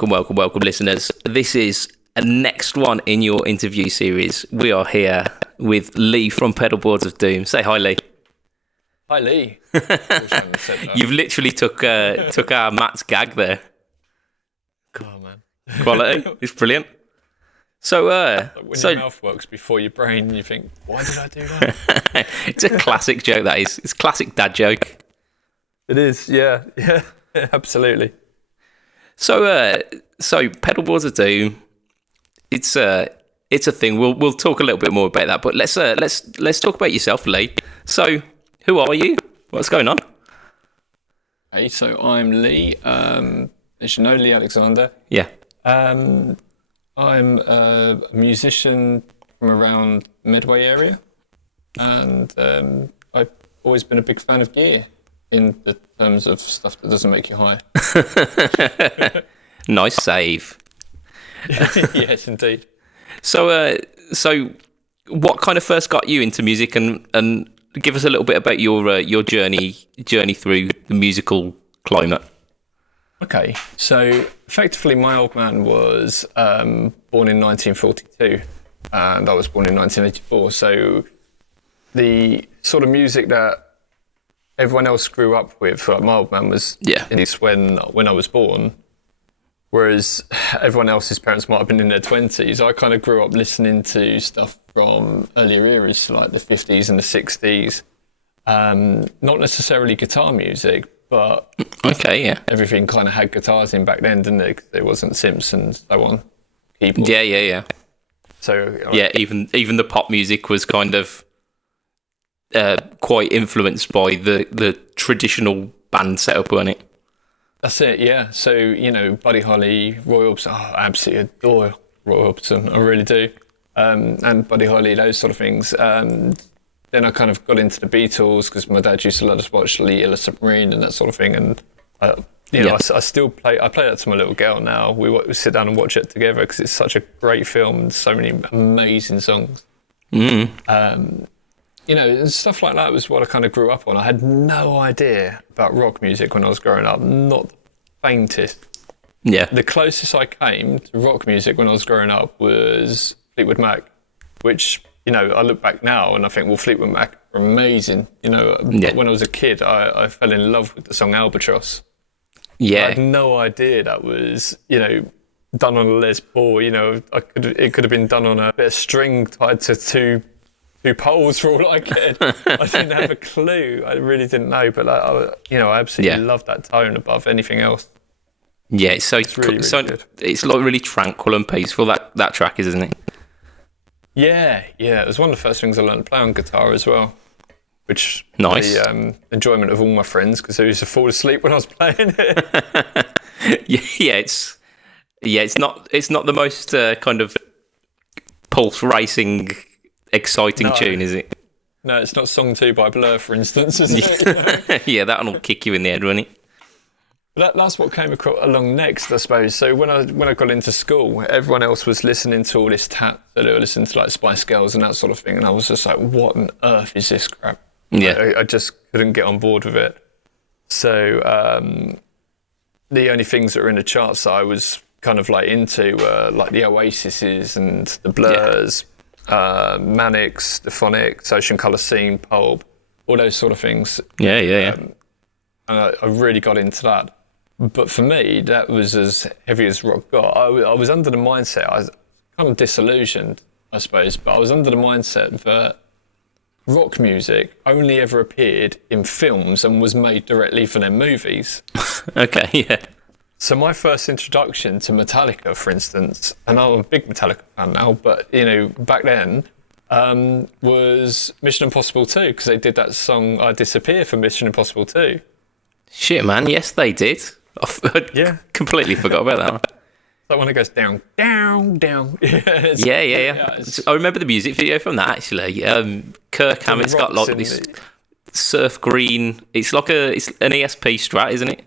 welcome, listeners. This is a next one in your interview series. We are here with Lee from PedalBoards of Doom. Say hi, Lee. Hi, Lee. You've literally took our Matt's gag there. Oh, man. Quality. It's brilliant. So, when your mouth works before your brain, you think, why did I do that? It's a classic joke, that is. It's a classic dad joke. It is, yeah, absolutely. So PedalBoards of Doom. It's a thing. We'll talk a little bit more about that, but let's talk about yourself, Lee. So, who are you? What's going on? Hey, so I'm Lee. As you know, Lee Alexander. Yeah. I'm a musician from around Medway area, and I've always been a big fan of gear in the terms of stuff that doesn't make you high. Nice save. Yes, indeed. So what kind of first got you into music, and give us a little bit about your journey through the musical climate. Okay, so effectively my old man was born in 1942 and I was born in 1984, so the sort of music that everyone else grew up with, like my old man was at least when I was born, whereas everyone else's parents might have been in their 20s. I kind of grew up listening to stuff from earlier eras, like the 50s and the 60s. Not necessarily guitar music, but everything kind of had guitars in back then, didn't it? 'Cause there wasn't synths and so on. Keyboard. Yeah. So even the pop music was kind of quite influenced by the traditional band setup, wasn't it? That's it, yeah. So, you know, Buddy Holly, Roy Orbison, I absolutely adore Roy Orbison, I really do. And Buddy Holly, those sort of things. Then I kind of got into the Beatles because my dad used to let us watch Little Submarine and that sort of thing. And, I still play that to my little girl now. We sit down and watch it together because it's such a great film and so many amazing songs. Stuff like that was what I kind of grew up on. I had no idea about rock music when I was growing up, not the faintest. Yeah. The closest I came to rock music when I was growing up was Fleetwood Mac, which, I look back now and I think, well, Fleetwood Mac are amazing. When I was a kid, I fell in love with the song Albatross. Yeah. I had no idea that was, done on a Les Paul. It could have been done on a bit of string tied to two poles for all I cared. I didn't have a clue. I really didn't know, but I absolutely love that tone above anything else. Yeah, it's really good. It's like really tranquil and peaceful. That track is, isn't it? Yeah. It was one of the first things I learned to play on guitar as well, which nice. The enjoyment of all my friends because they used to fall asleep when I was playing it. It's not the most kind of pulse racing, exciting tune, is it? No, it's not Song 2 by Blur, for instance, is it? Yeah, that'll kick you in the head, won't it? But that's what came along next, I suppose. So when I got into school, everyone else was listening to all this tap. So they were listening to like Spice Girls and that sort of thing. And I was just like, what on earth is this crap? Yeah. I just couldn't get on board with it. So the only things that were in the charts that I was kind of like into were like the Oasises and the Blurs, Manics, the Phonics, Ocean Colour Scene, Pulp, all those sort of things. Yeah. And I really got into that. But for me, that was as heavy as rock got. I was under the mindset, I was kind of disillusioned, I suppose, but I was under the mindset that rock music only ever appeared in films and was made directly for their movies. Okay, yeah. So my first introduction to Metallica, for instance, and I'm a big Metallica fan now, but, back then, was Mission Impossible 2, because they did that song I Disappear for Mission Impossible 2. Shit, man, yes, they did. I completely forgot about that one. That one that goes down, down, down. Yeah. I remember the music video from that, actually. Kirk Hammett's got like this surf green. It's like it's an ESP Strat, isn't it?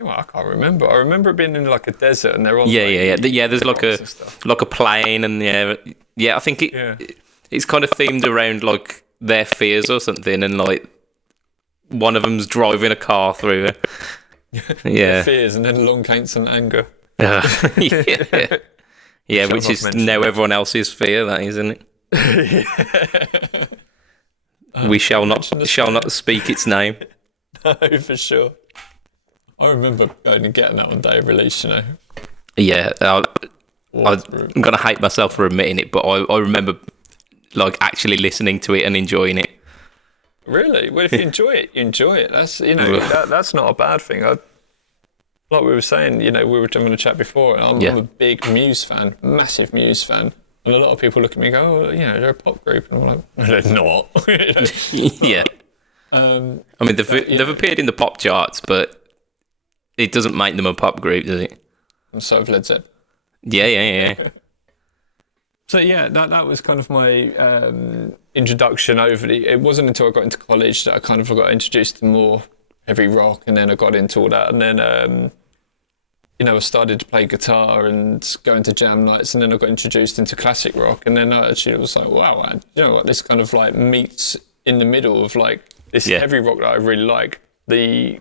Well, I can't remember. I remember it being in like a desert, and they're on. Yeah. There's like a plane, and I think it's kind of themed around like their fears or something, and like one of them's driving a car through it. Yeah. Fears, and then long canes and anger. Yeah. Yeah, which not is mention now that. everyone else's fear, that isn't it? We shall mention the not speak its name. No, for sure. I remember going and getting that on day of release, you know. Yeah, I'm What a- gonna hate myself for admitting it, but I remember like actually listening to it and enjoying it. Really? Well, if you enjoy it, you enjoy it. That's, you know, that's not a bad thing. Like we were saying, you know, we were having a chat before, and I'm a big Muse fan, massive Muse fan. And a lot of people look at me and go, oh, you know, they're a pop group. And I'm like, no, they're not. You know? Yeah. I mean, they've appeared in the pop charts, but it doesn't make them a pop group, does it? And so have Led Zeppelin. Yeah. So yeah, that was kind of my introduction over the. It wasn't until I got into college that I kind of got introduced to more heavy rock, and then I got into all that, and then you know, I started to play guitar and go into jam nights, and then I got introduced into classic rock, and then I actually was like, wow, man, you know what, this kind of like meets in the middle of like this heavy rock that I really like, the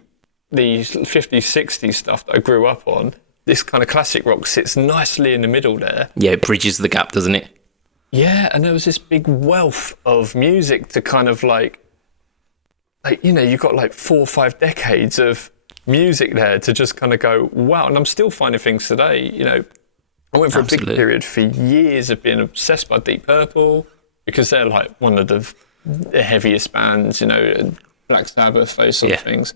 50s, 60s stuff that I grew up on. This kind of classic rock sits nicely in the middle there. Yeah, it bridges the gap, doesn't it? Yeah, and there was this big wealth of music to kind of like you know, you've got like 4 or 5 decades of music there to just kind of go, wow. And I'm still finding things today, you know. I went for a big period for years of being obsessed by Deep Purple, because they're like one of the heaviest bands, you know, Black Sabbath, those sort of things.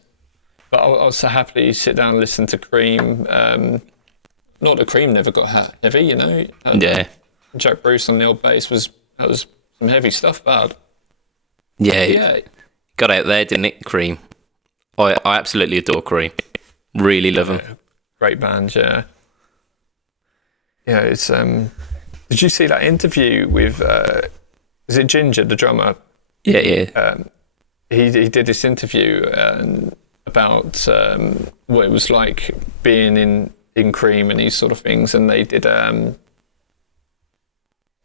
But I'll so happily sit down and listen to Cream. Not that Cream never got heavy, you know. Jack Bruce on the old bass that was some heavy stuff, bad. Yeah. Got out there, didn't it, Cream? I absolutely adore Cream. Really love them. Great band, yeah. Yeah, it's. Did you see that interview with? Is it Ginger, the drummer? Yeah. He did this interview about what it was like being in Cream and these sort of things, and they did.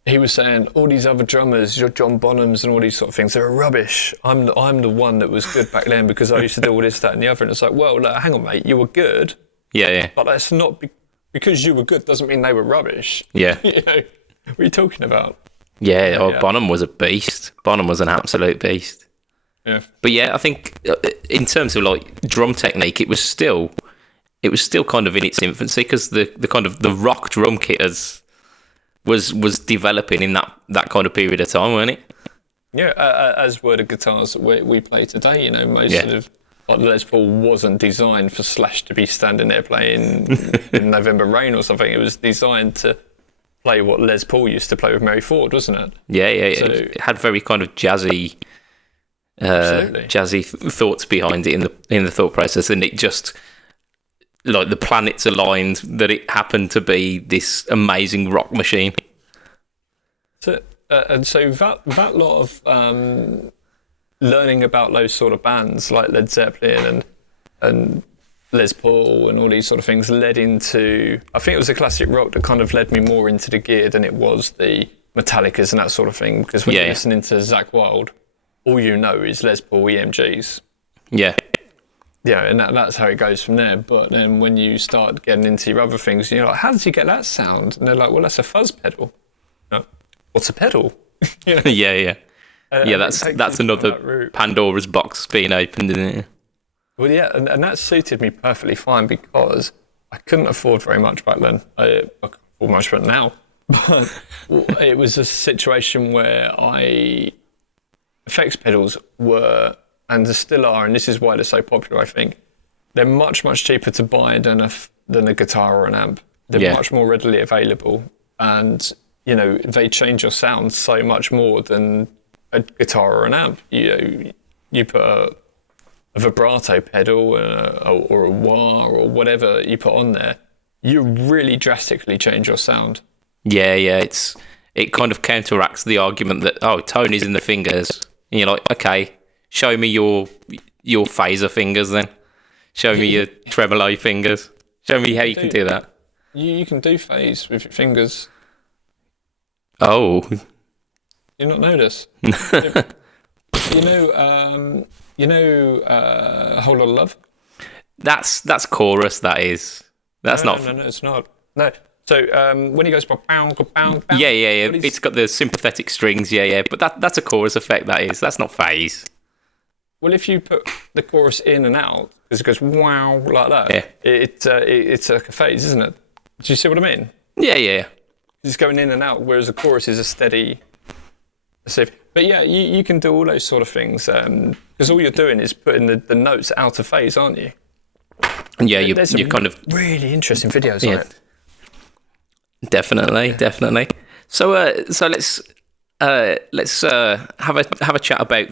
He was saying all these other drummers, your John Bonhams and all these sort of things, they're rubbish. I'm the one that was good back then because I used to do all this, that, and the other. And it's like, well, look, hang on, mate, you were good. Yeah. But that's not because you were good doesn't mean they were rubbish. Yeah. You know, what are you talking about? Yeah. Bonham was a beast. Bonham was an absolute beast. Yeah. But yeah, I think in terms of like drum technique, it was still kind of in its infancy, because the kind of the rock drum kit was developing in that kind of period of time, wasn't it? Yeah, as were the guitars that we play today. You know, most of like Les Paul wasn't designed for Slash to be standing there playing in November Rain or something. It was designed to play what Les Paul used to play with Mary Ford, wasn't it? Yeah. So, it had very kind of jazzy thoughts behind it in the thought process, and it just, like, the planets aligned that it happened to be this amazing rock machine. So that lot of learning about those sort of bands like Led Zeppelin and Les Paul and all these sort of things led into, I think it was the classic rock that kind of led me more into the gear than it was the Metallicas and that sort of thing. Because when you're listening to Zakk Wylde, all you know is Les Paul EMGs. Yeah. Yeah, and that's how it goes from there. But then when you start getting into your other things, you're like, how did you get that sound? And they're like, well, that's a fuzz pedal. No, what's a pedal? You know? Yeah. That's another Pandora's box being opened, isn't it? Well, yeah, and that suited me perfectly fine because I couldn't afford very much back then. I can afford much better now. But it was a situation where effects pedals were, and still are, and this is why they're so popular, I think, they're much, much cheaper to buy than a guitar or an amp. They're much more readily available, and, you know, they change your sound so much more than a guitar or an amp. You put a vibrato pedal or a wah or whatever you put on there, you really drastically change your sound. Yeah, it kind of counteracts the argument that, tone is in the fingers. And you're like, okay, show me your phaser fingers then. Show me your tremolo fingers. Show me how you can do that. You can do phase with your fingers. Oh. You not notice? You know, Whole Lot of Love? That's chorus. That is. That's No, not. no, it's not. No. So when he goes bow, bow, bow, Yeah. It's got the sympathetic strings. Yeah. But that's a chorus effect. That is. That's not phase. well, if you put the chorus in and out, because it goes wow like that, Yeah. it's like a phase, isn't it? Do you see what I mean? Yeah. It's going in and out, whereas the chorus is a steady. But yeah, you can do all those sort of things because all you're doing is putting the notes out of phase, aren't you? Yeah. There's You're some kind of really interesting videos on it. definitely. So let's have a chat about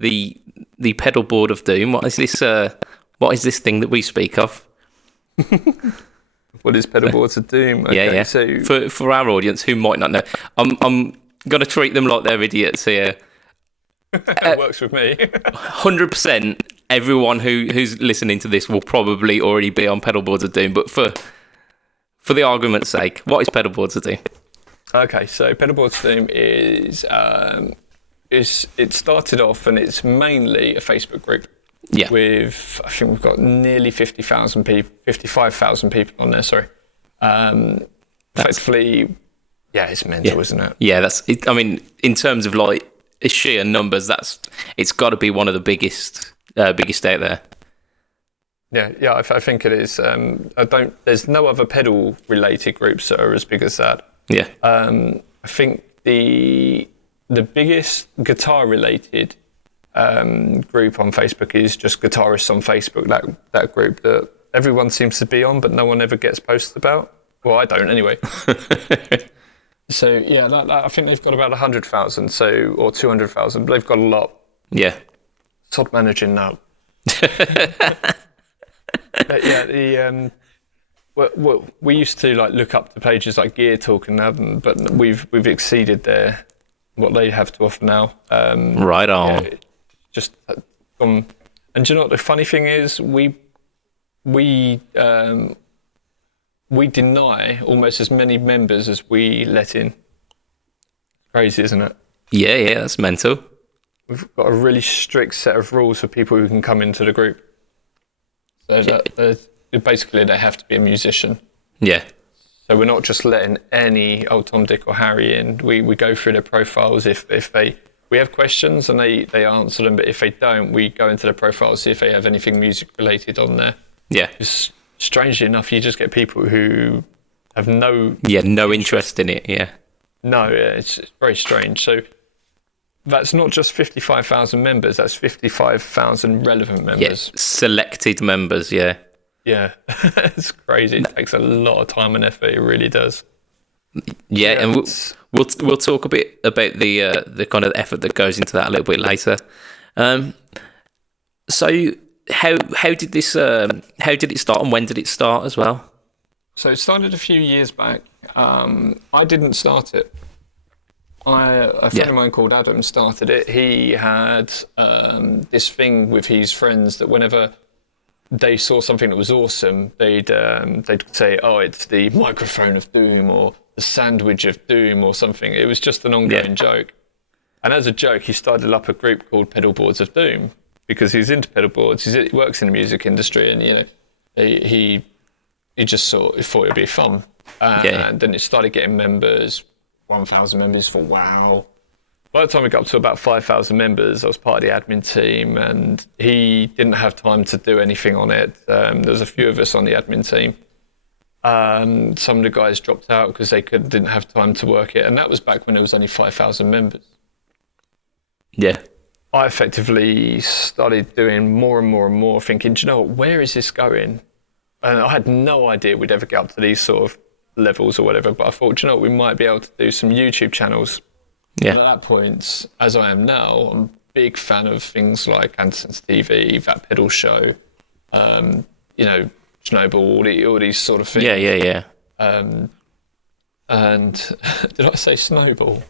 the pedal board of doom. What is this thing that we speak of? What is PedalBoards of Doom? Okay, Yeah. So For our audience who might not know, I'm gonna treat them like they're idiots here. it works with me. 100%. Everyone who's listening to this will probably already be on PedalBoards of Doom. But for the argument's sake, what is PedalBoards of Doom? Okay, so PedalBoards of Doom it started off and it's mainly a Facebook group. Yeah. With I think we've got nearly 55,000 people on there. Sorry. Effectively, yeah, it's mental, isn't it? Yeah, that's it. I mean, in terms of like sheer numbers, it's got to be one of the biggest out there. Yeah, I think it is. There's no other pedal related groups that are as big as that. Yeah. I think the biggest guitar related group on Facebook is just guitarists on Facebook. That group that everyone seems to be on, but no one ever gets posted about. Well, I don't anyway. So yeah, I think they've got about 100,000, or 200,000. But they've got a lot. Yeah. Sod managing now. But yeah, we used to like look up to pages like Gear Talk and that, but we've exceeded what they have to offer now. Right on. Yeah, and do you know what the funny thing is? We deny almost as many members as we let in. Crazy, isn't it? Yeah, that's mental. We've got a really strict set of rules for people who can come into the group. So basically, they have to be a musician. Yeah. So we're not just letting any old Tom, Dick or Harry in. We go through their profiles. If we have questions and they answer them, but if they don't, we go into their profiles, see if they have anything music related on there. Yeah. Strangely enough, you just get people who have no interest in it. Yeah. No, it's very strange. So that's not just 55,000 members. That's 55,000 relevant members. Yeah. Selected members. Yeah. Yeah, it's crazy. It takes a lot of time and effort. It really does. Yeah, and we'll talk a bit about the kind of effort that goes into that a little bit later. So how did this how did it start and when did it start as well? So it started a few years back. I didn't start it. A friend of mine called Adam started it. He had this thing with his friends that whenever they saw something that was awesome, they'd say, "Oh, it's the microphone of doom," or the sandwich of doom, or something. It was just an ongoing joke. And as a joke, he started up a group called PedalBoards of Doom because he's into pedal boards. He works in the music industry, and he just thought it'd be fun. And then it started getting members, 1,000 members. For wow. By the time we got up to about 5,000 members, I was part of the admin team, and he didn't have time to do anything on it. There's a few of us on the admin team. Some of the guys dropped out because they didn't have time to work it, and that was back when there was only 5,000 members. Yeah. I effectively started doing more and more and more, thinking, do you know what, where is this going? And I had no idea we'd ever get up to these sort of levels or whatever, but I thought, do you know what, we might be able to do some YouTube channels. Yeah. And at that point, as I am now, I'm a big fan of things like Anderson's TV, That Pedal Show, Chernobyl, all these sort of things. Yeah. And did I say Snowball?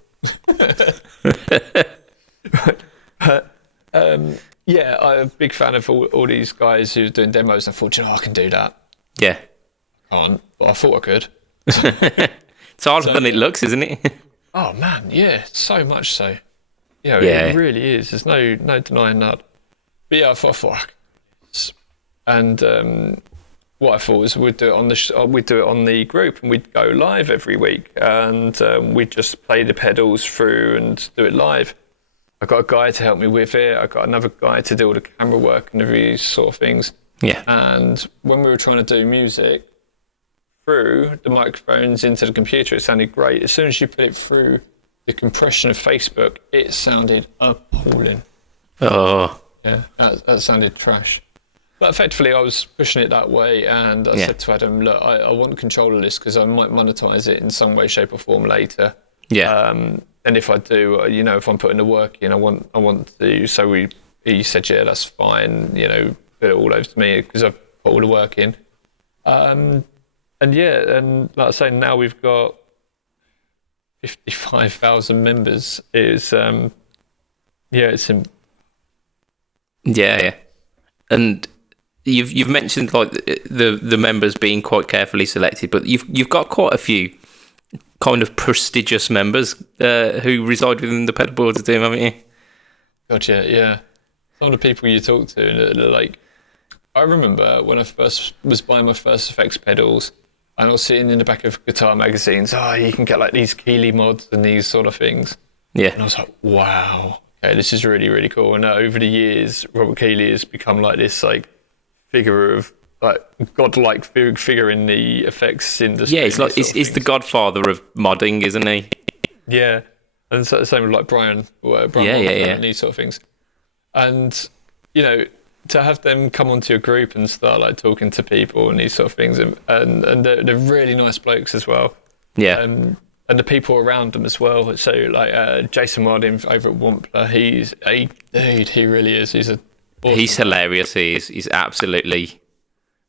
I'm a big fan of all these guys who are doing demos. I thought, I can do that. Yeah. I can't, but I thought I could. It's harder than it looks, isn't it? Oh man, yeah, so much so. It really is. There's no denying that. But yeah, I thought And what I thought was we'd do it on the group, and we'd go live every week, and we'd just play the pedals through and do it live. I got a guy to help me with it. I got another guy to do all the camera work and these sort of things. Yeah. And when we were trying to do music through the microphones into the computer, it sounded great. As soon as you put it through the compression of Facebook, it sounded appalling. Oh. Yeah, that sounded trash. But effectively, I was pushing it that way, and I said to Adam, look, I want control of this because I might monetize it in some way, shape or form later. Yeah. And if I do, if I'm putting the work in, I want to. So he said, yeah, that's fine. Put it all over to me because I've put all the work in. And like I say, now we've got 55,000 members. It's Yeah. And you've mentioned like the members being quite carefully selected, but you've got quite a few kind of prestigious members who reside within the PedalBoards team, haven't you? Gotcha, yeah. Some of the people you talk to, they're like, I remember when I first was buying my first effects pedals, and I was sitting in the back of guitar magazines, you can get like these Keeley mods and these sort of things. Yeah. And I was like, wow, okay, this is really, really cool. And over the years, Robert Keeley has become like this like figure of like godlike figure in the effects industry. Yeah, he's the godfather of modding, isn't he? Yeah, and so, same with like Brian and these sort of things. And to have them come onto your group and start like talking to people and these sort of things, and they're really nice blokes as well. Yeah. And the people around them as well. So like Jason Martin over at Wampler, he's a dude. He really is. He's hilarious. He's absolutely.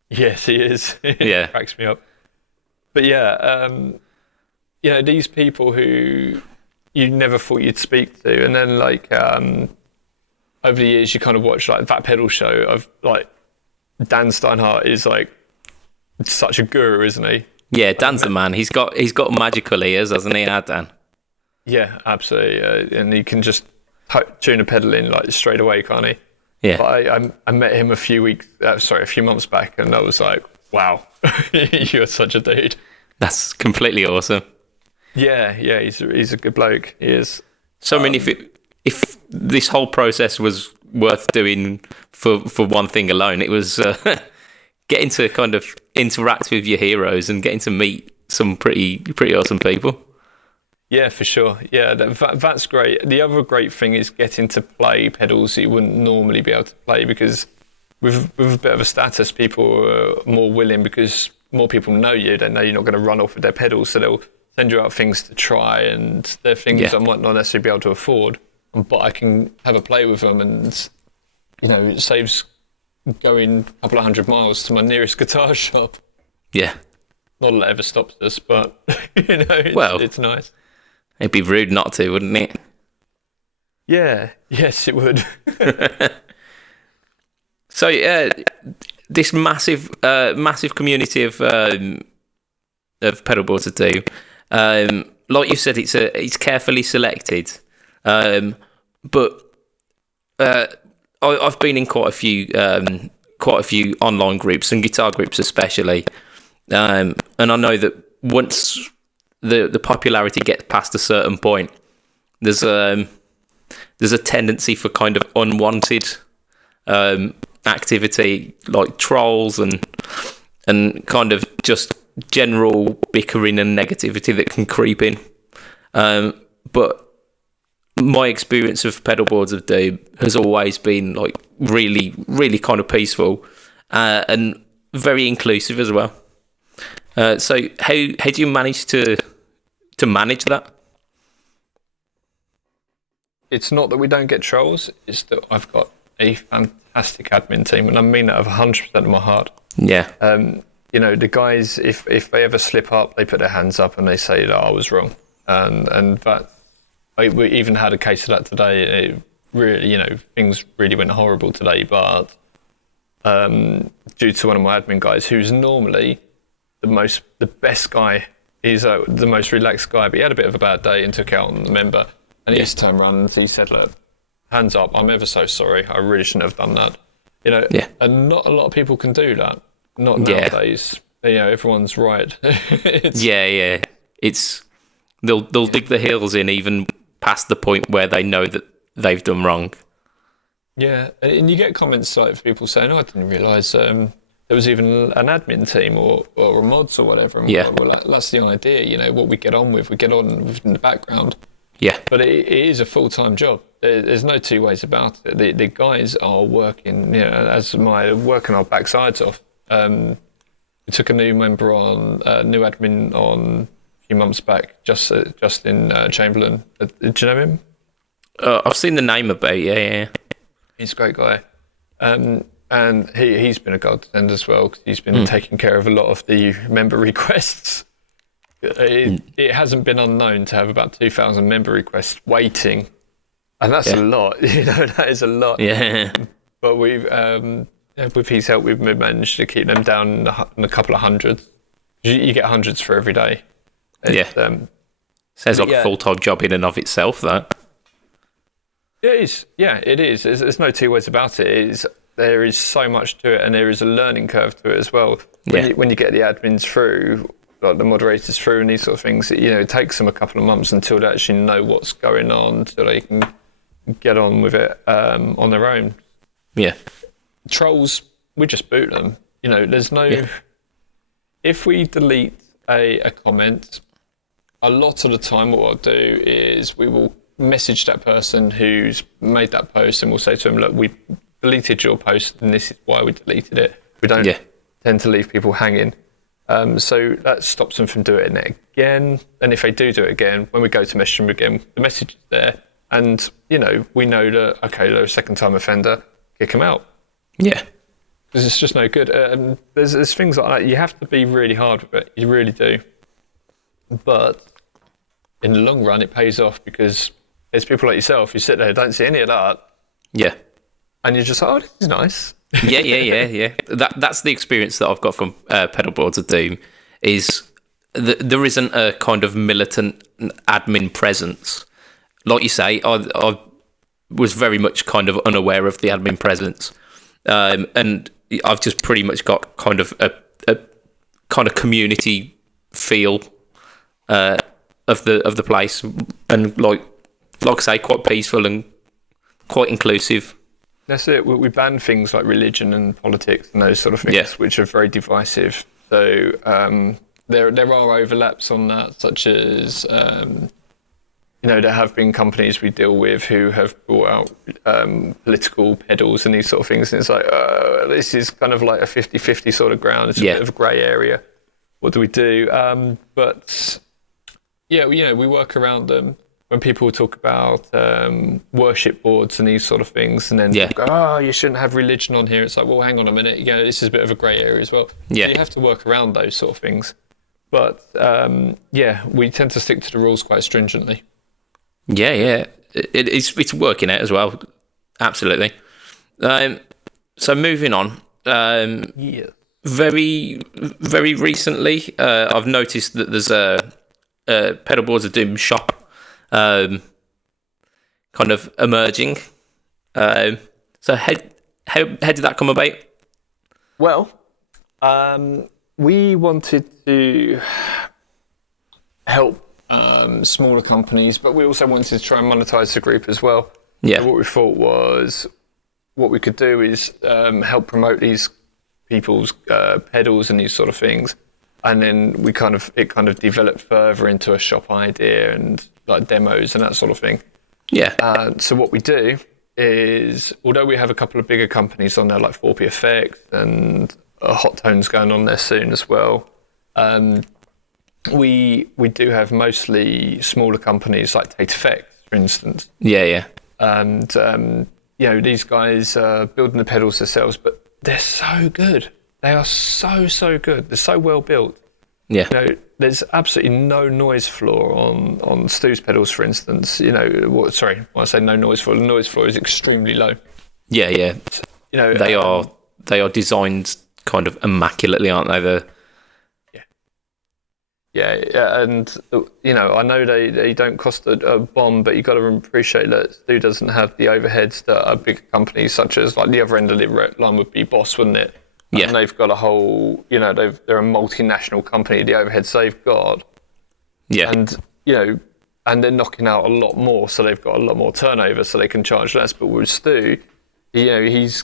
Yes, he is. Yeah. Cracks me up. But these people who you never thought you'd speak to, and then like over the years you kind of watch like that pedal show of like Dan Steinhardt is like such a guru, isn't he? Yeah, Dan's the man. He's got magical ears, hasn't he, Dan? Yeah, absolutely. And he can just tune a pedal in like straight away, can't he? Yeah. But I met him a few months back, and I was like, wow, you're such a dude. That's completely awesome. Yeah, he's a good bloke. He is. So I mean, if this whole process was worth doing for one thing alone, it was getting to kind of interact with your heroes and getting to meet some pretty awesome people. Yeah, for sure. Yeah, that's great. The other great thing is getting to play pedals that you wouldn't normally be able to play, because with a bit of a status, people are more willing because more people know you. They know you're not going to run off with their pedals, so they'll send you out things to try, and they're things I might not necessarily be able to afford, but I can have a play with them, and it saves going a couple of 100 miles to my nearest guitar shop. Yeah. Not that it ever stops us, but it's nice. It'd be rude not to, wouldn't it? Yeah. Yes, it would. So this massive community of PedalBoards to do. Like you said, it's carefully selected. But I've been in quite a few online groups and guitar groups especially, and I know that once the popularity gets past a certain point, there's a tendency for kind of unwanted activity, like trolls and kind of just general bickering and negativity that can creep in. But my experience of PedalBoards of Doom has always been like really, really kind of peaceful and very inclusive as well. So how do you manage to manage that? It's not that we don't get trolls, it's that I've got a fantastic admin team, and I mean that of 100% of my heart. Yeah. The guys, if they ever slip up, they put their hands up and they say that I was wrong. And that, we even had a case of that today. It really, things really went horrible today, but due to one of my admin guys, who's normally the best guy, he's the most relaxed guy, but he had a bit of a bad day and took out on the member. And he just turned around and he said, look, hands up, I'm ever so sorry. I really shouldn't have done that. Yeah. And not a lot of people can do that. Not Yeah. nowadays. Everyone's right. Yeah. It's they'll dig the heels in even past the point where they know that they've done wrong. Yeah, and you get comments like people saying, "Oh, I didn't realise there was even an admin team or a mods or whatever." And Yeah. well, that's the idea. What we get on with in the background. Yeah. But it is a full-time job. There's no two ways about it. The guys are working, working our backsides off. We took a new member on, new admin on a few months back, Justin Chamberlain. Do you know him? I've seen the name about. Yeah. He's a great guy. And he's been a godsend as well, because he's been taking care of a lot of the member requests. It hasn't been unknown to have about 2,000 member requests waiting. And that's a lot, that is a lot. Yeah. But with his help, we've managed to keep them down in a couple of hundreds. You get hundreds for every day. Sounds like a full-time job in and of itself, that. It is. Yeah, it is. There's no two ways about it. There is so much to it, and there is a learning curve to it as well. When you get the admins through, like the moderators through and these sort of things, it takes them a couple of months until they actually know what's going on, until they can get on with it on their own. Yeah. Trolls, we just boot them. There's no... Yeah. If we delete a comment, a lot of the time what I'll do is we will message that person who's made that post, and we'll say to them, look, we deleted your post and this is why we deleted it. We don't tend to leave people hanging. So that stops them from doing it again. And if they do it again, when we go to message them again, the message is there. And, we know that, okay, they're a second-time offender, kick them out. Yeah. Because it's just no good. There's things like that. You have to be really hard with it. You really do. But in the long run, it pays off, because there's people like yourself who sit there, don't see any of that. Yeah. And you're just like, oh, this is nice. Yeah. That's the experience that I've got from PedalBoards of Doom, is there isn't a kind of militant admin presence. Like you say, I was very much kind of unaware of the admin presence. And I've just pretty much got kind of a kind of community feel of the place, and like I say, quite peaceful and quite inclusive. That's it. We ban things like religion and politics and those sort of things, which are very divisive. So there are overlaps on that, such as there have been companies we deal with who have brought out political pedals and these sort of things, and it's like this is kind of like a 50-50 sort of ground. It's a bit of a grey area. What do we do? But we work around them. When people talk about worship boards and these sort of things, and then go, oh, you shouldn't have religion on here. It's like, well, hang on a minute. This is a bit of a grey area as well. Yeah. So you have to work around those sort of things. But we tend to stick to the rules quite stringently. Yeah. It's working out as well. Absolutely. So moving on. Very, very recently, I've noticed that there's a PedalBoards of Doom shop kind of emerging. So how did that come about? Well, we wanted to help smaller companies, but we also wanted to try and monetize the group as well. Yeah. So what we thought was, what we could do is help promote these people's pedals and these sort of things, and then it kind of developed further into a shop idea and like demos and that sort of thing. Yeah. So what we do is, although we have a couple of bigger companies on there like 4P Effects and Hot Tones going on there soon as well, we do have mostly smaller companies like Tate Effects, for instance. Yeah. And these guys are building the pedals themselves, but they're so good. They are so good. They're so well built. Yeah. There's absolutely no noise floor on Stu's pedals, for instance. When I say no noise floor, the noise floor is extremely low. Yeah. They are designed kind of immaculately, aren't they? Yeah, and I know they don't cost a bomb, but you got to appreciate that Stu doesn't have the overheads that a big companies such as like the other end of the line would be Boss, wouldn't it? Yeah. And they've got a whole, they're a multinational company. The overheads they've got, Yeah. and and they're knocking out a lot more, so they've got a lot more turnover, so they can charge less. But with Stu, he's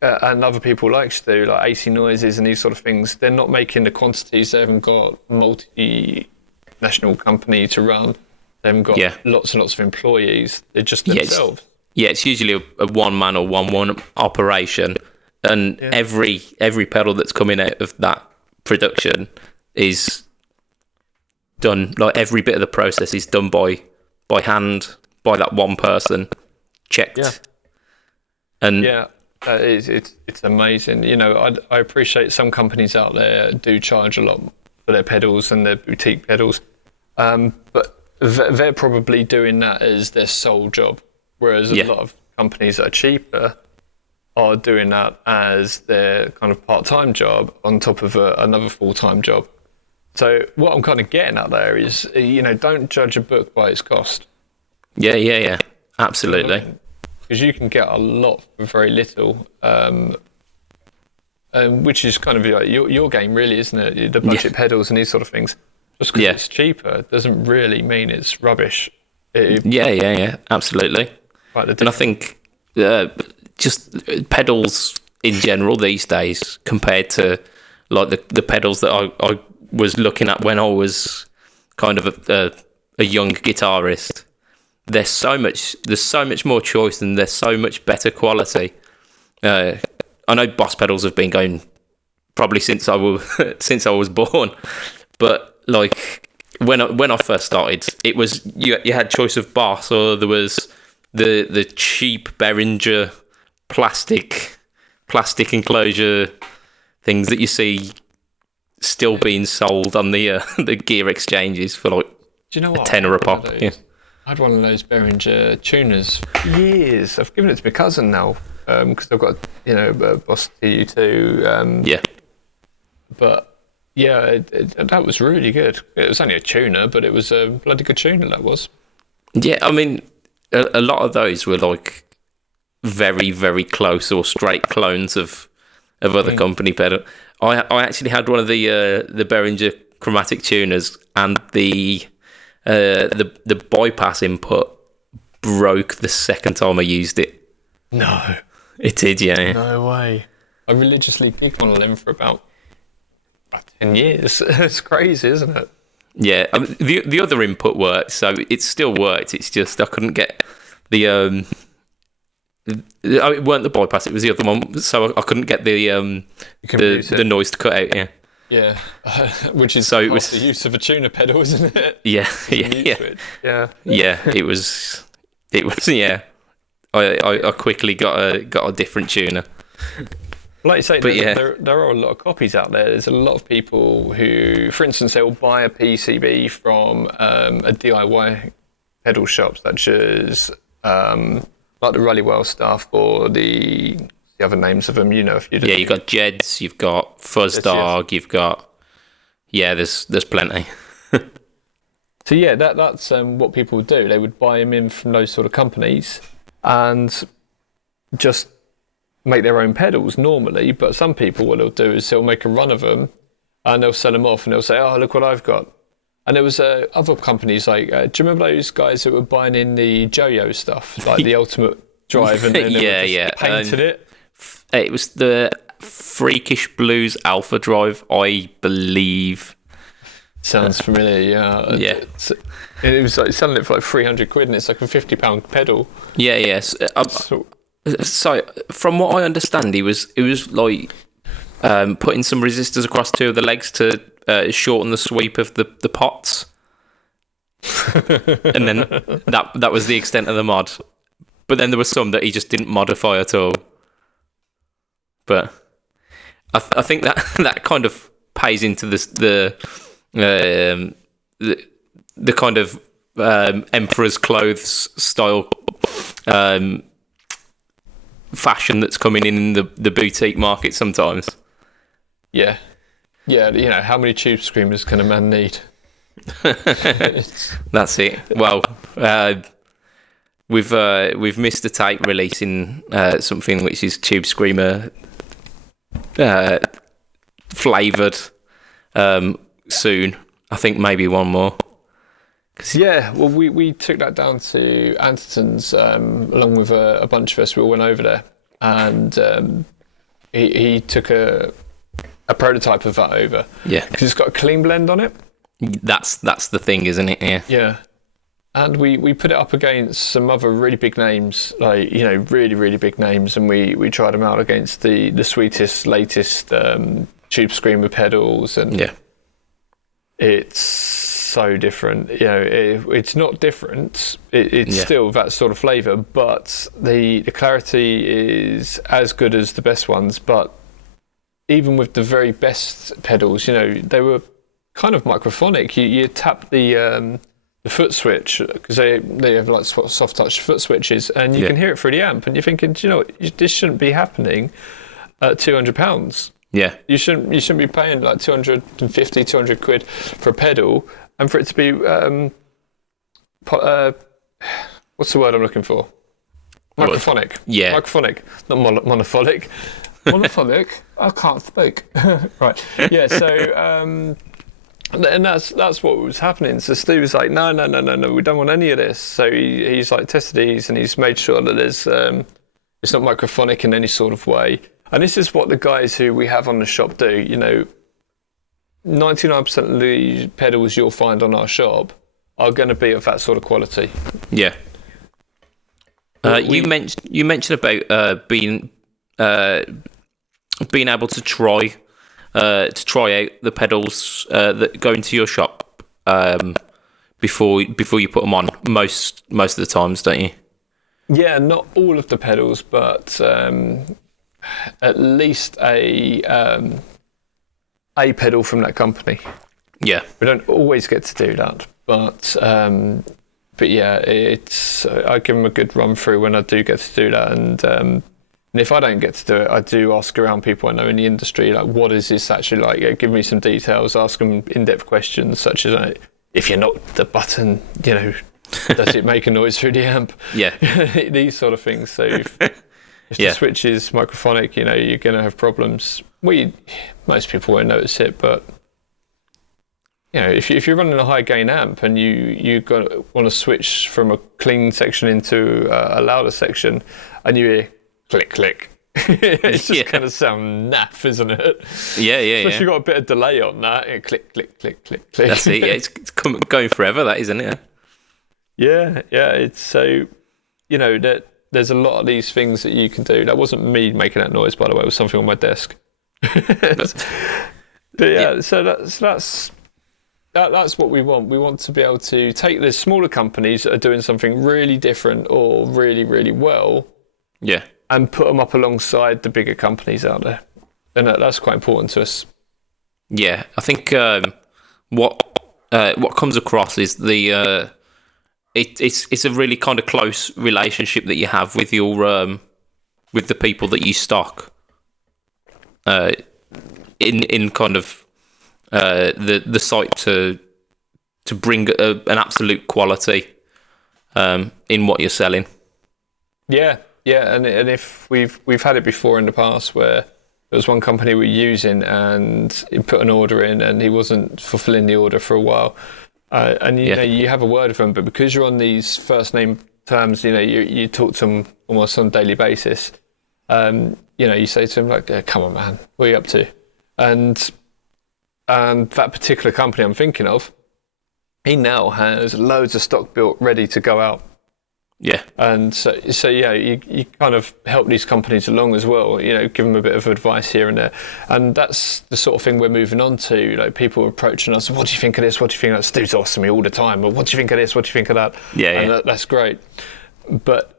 and other people like Stu, like AC Noises and these sort of things, they're not making the quantities. They haven't got a multinational company to run. They haven't got lots and lots of employees. They're just themselves. It's usually a one-man or one operation, and every pedal that's coming out of that production is done, like every bit of the process is done by hand, by that one person, checked. Yeah. And it's amazing. I appreciate some companies out there do charge a lot for their pedals and their boutique pedals, but they're probably doing that as their sole job, whereas a lot of companies that are cheaper are doing that as their kind of part-time job on top of another full-time job. So what I'm kind of getting at there is, don't judge a book by its cost. Yeah, absolutely. Because you can get a lot for very little, which is kind of like your game, really, isn't it? The budget pedals and these sort of things. Just because it's cheaper doesn't really mean it's rubbish. Yeah, absolutely. And I think just pedals in general these days, compared to like the pedals that I was looking at when I was kind of a young guitarist, there's so much more choice and they're so much better quality. I know Boss pedals have been going probably since I was born, but like when I first started, it was you had choice of Boss, or there was the cheap Behringer plastic enclosure things that you see still being sold on the gear exchanges for like, do you know what? a tenner a pop. Yeah. I had one of those Behringer tuners for years. I've given it to my cousin now because I've got a Boss TU2. But that was really good. It was only a tuner, but it was a bloody good tuner. That was. Yeah, I mean, a lot of those were like very, very close or straight clones of other company pedal. I actually had one of the Behringer chromatic tuners, and the bypass input broke the second time I used it. No. It did, yeah. No way. I religiously gigged one of them for about 10 years. It's crazy, isn't it? Yeah, I mean, the other input worked, so it still worked. It's just I couldn't get the it weren't the bypass; it was the other one. So I couldn't get the noise to cut out. Yeah, which is so it was the use of a tuner pedal, isn't it? Yeah. It was. Yeah, I quickly got a different tuner. Like you say, there are a lot of copies out there. There's a lot of people who, for instance, they'll buy a PCB from a DIY pedal shop, such as like the Rullywell stuff or the other names of them. If you you've got Jeds, you've got Fuzz Dog, you've got there's plenty. So that's what people would do. They would buy them in from those sort of companies and just make their own pedals normally. But some people, what they'll do is they'll make a run of them and they'll sell them off and they'll say, "Oh, look what I've got." And there was other companies like, do you remember those guys that were buying in the Joyo stuff, like the Ultimate Drive, and then they painted it? It was the Freakish Blues Alpha Drive, I believe. Sounds familiar, yeah. Yeah. It was like selling it for like 300 quid, and it's like a £50 pedal. Yeah, yes. So from what I understand, it was like putting some resistors across two of the legs to shorten the sweep of the pots, and then that was the extent of the mod. But then there was some that he just didn't modify at all. But I think that kind of pays into the kind of emperor's clothes style fashion that's coming in the boutique market sometimes. Yeah, how many tube screamers can a man need? That's it. Well, we've missed a tape releasing something which is Tube Screamer flavoured soon. I think maybe one more. Yeah, well, we took that down to Anderton's along with a bunch of us. We all went over there, and he took a prototype of that over. Yeah, because it's got a clean blend on it. That's the thing, isn't it? Yeah. Yeah, and we put it up against some other really big names, like really really big names, and we tried them out against the sweetest, latest Tube Screamer pedals, and yeah, it's so different. It's not different. It's still that sort of flavour, but the clarity is as good as the best ones. But even with the very best pedals, they were kind of microphonic. You tap the foot switch, because they have like soft touch foot switches, and you can hear it through the amp, and you're thinking, this shouldn't be happening at £200. Yeah, you shouldn't be paying like 250, 200 quid for a pedal, and for it to be what's the word I'm looking for? Microphonic. Yeah, microphonic, not monophonic. Monophonic. I can't speak. Right. Yeah. So. And that's what was happening. So Stu was like, no, we don't want any of this. So he's like tested these, and he's made sure that there's it's not microphonic in any sort of way. And this is what the guys who we have on the shop do. 99% of the pedals you'll find on our shop are going to be of that sort of quality. Yeah. You mentioned about being able to try out the pedals that go into your shop before you put them on most of the times, don't you? Yeah, not all of the pedals, but at least a pedal from that company. Yeah, we don't always get to do that, but yeah, it's I give them a good run through when I do get to do that, and if I don't get to do it, I do ask around people I know in the industry, like, what is this actually like? Give me some details, ask them in-depth questions, such as, like, if you knock the button, does it make a noise through the amp? Yeah. These sort of things. So if the switch is microphonic, you're going to have problems. Most people won't notice it, but, if you're running a high-gain amp and you want to switch from a clean section into a louder section, and you hear click, click. It's just kind of sound naff, isn't it? Yeah. Especially you've got a bit of delay on that. Click, click, click, click, click. That's it. Yeah, it's going forever, that, isn't it? Yeah. It's so, that there's a lot of these things that you can do. That wasn't me making that noise, by the way. It was something on my desk. But yeah, so that's what we want. We want to be able to take the smaller companies that are doing something really different or really, really well. Yeah. And put them up alongside the bigger companies out there. And that's quite important to us. Yeah, I think what comes across is it's a really kind of close relationship that you have with your with the people that you stock in kind of the site to bring an absolute quality in what you're selling. Yeah, and if we've had it before in the past where there was one company we were using and he put an order in and he wasn't fulfilling the order for a while, and you know you have a word with them, but because you're on these first name terms, you talk to them almost on a daily basis. You say to them like, "Come on, man, what are you up to?" And that particular company I'm thinking of, he now has loads of stock built ready to go out. Yeah. And so you kind of help these companies along as well, give them a bit of advice here and there. And that's the sort of thing we're moving on to. Like, people approaching us, what do you think of this? What do you think of that? Stu's asking me all the time, what do you think of this? What do you think of that? And that's great. But,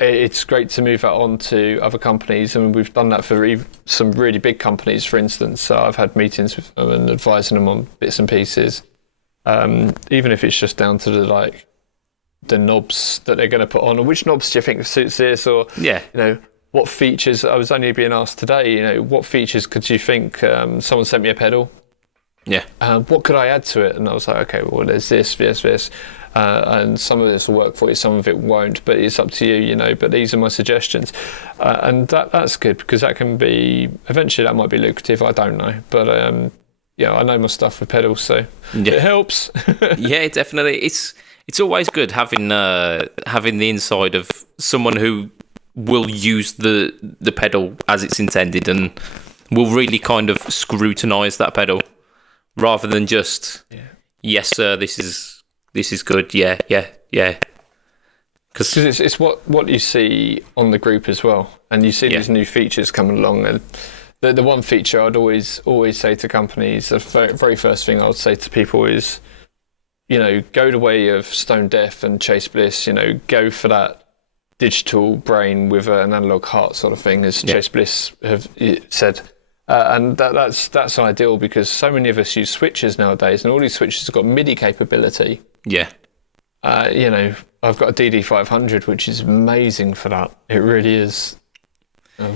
it's great to move that on to other companies. And we've done that for some really big companies, for instance. So I've had meetings with them and advising them on bits and pieces. Even if it's just down to the knobs that they're going to put on, or which knobs do you think suits this, or what features. I was only being asked today, what features could you think? Someone sent me a pedal Yeah. What could I add to it? And I was like, okay, well, there's this, and some of this will work for you, some of it won't, but it's up to you, you know. But these are my suggestions, and that's good, because that can be, eventually that might be lucrative. I don't know, but I know my stuff with pedals, so it helps. Yeah, definitely. It's always good having the inside of someone who will use the pedal as it's intended and will really kind of scrutinise that pedal, rather than just yes sir, this is good, yeah. Because it's what you see on the group as well, and you see these new features coming along. And the one feature I'd always say to companies, the very first thing I would say to people is, you know, go the way of Stone Deaf and Chase Bliss. You know, go for that digital brain with an analog heart sort of thing, as Chase Bliss have said. And that's ideal, because so many of us use switches nowadays, and all these switches have got MIDI capability. Yeah. You know, I've got a DD500, which is amazing for that. It really is.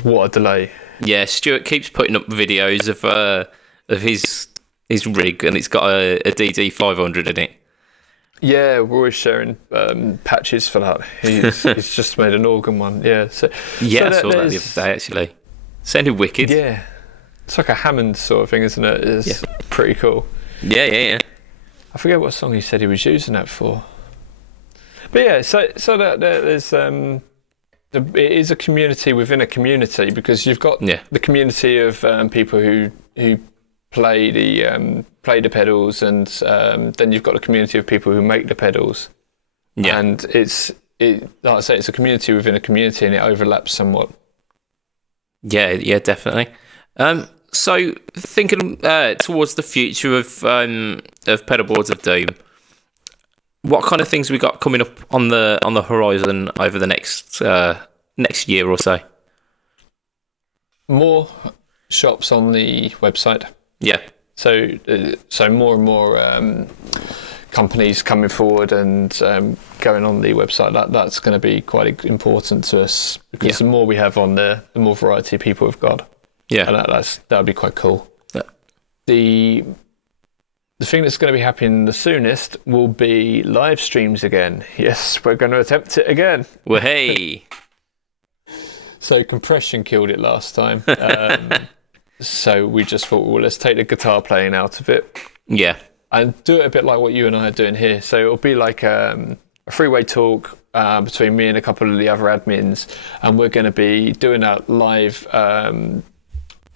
What a delay. Yeah, Stuart keeps putting up videos of his rig, and it's got a DD500 in it. Yeah, we're always sharing patches for that. He's just made an organ one. Yeah. I saw that the other day, actually. Sounded wicked. Yeah. It's like a Hammond sort of thing, isn't it? It's pretty cool. Yeah. I forget what song he said he was using that for. But yeah, so that there's it is a community within a community, because you've got the community of people who play the pedals, and then you've got the community of people who make the pedals. Yeah. And like I say, it's a community within a community, and it overlaps somewhat. Yeah, definitely. So thinking towards the future of PedalBoards of Doom, what kind of things we got coming up on the horizon over the next year or so? More shops on the website. Yeah. So more and more companies coming forward and going on the website. That's going to be quite important to us, because the more we have on there, the more variety people we've got. Yeah, and that would be quite cool. Yeah. The thing that's going to be happening the soonest will be live streams again. Yes, we're going to attempt it again. Well, hey. So compression killed it last time. So we just thought, well, let's take the guitar playing out of it. Yeah. And do it a bit like what you and I are doing here. So it'll be like a three-way talk between me and a couple of the other admins, and we're going to be doing that live on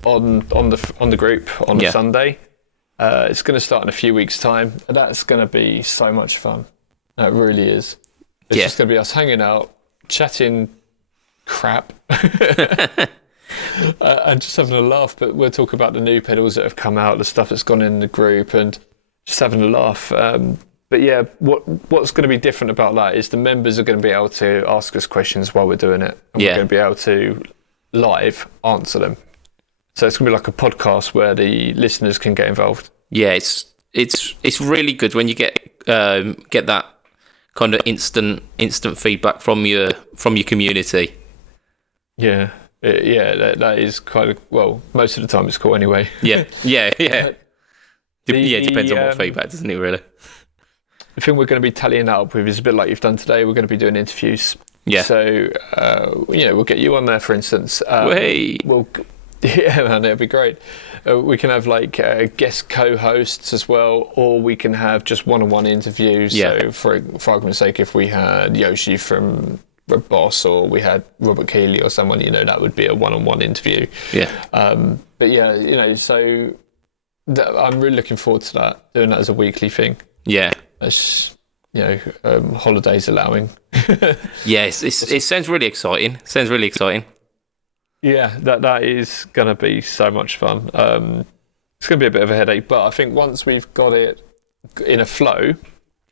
the group on a Sunday. It's going to start in a few weeks' time. That's going to be so much fun. It really is. It's just going to be us hanging out, chatting crap, and just having a laugh. But we'll talk about the new pedals that have come out, the stuff that's gone in the group, and just having a laugh. But yeah, what's going to be different about that is the members are going to be able to ask us questions while we're doing it, and we're going to be able to live answer them. So it's going to be like a podcast where the listeners can get involved. Yeah, it's really good when you get that kind of instant feedback from your community. Yeah, that is quite most of the time it's cool anyway. Yeah. It depends on what feedback, doesn't it, really? The thing we're going to be tallying that up with is a bit like you've done today. We're going to be doing interviews. Yeah. So, we'll get you on there, for instance. Yeah, man, it'd be great. We can have like guest co-hosts as well, or we can have just one-on-one interviews. Yeah. So, for argument's sake, if we had Yoshi from Boss, or we had Robert Keeley or someone, that would be a one-on-one interview. Yeah. But yeah, so I'm really looking forward to that, doing that as a weekly thing. Yeah. As holidays allowing. Yes, it sounds really exciting. Yeah, that is going to be so much fun. It's going to be a bit of a headache, but I think once we've got it in a flow,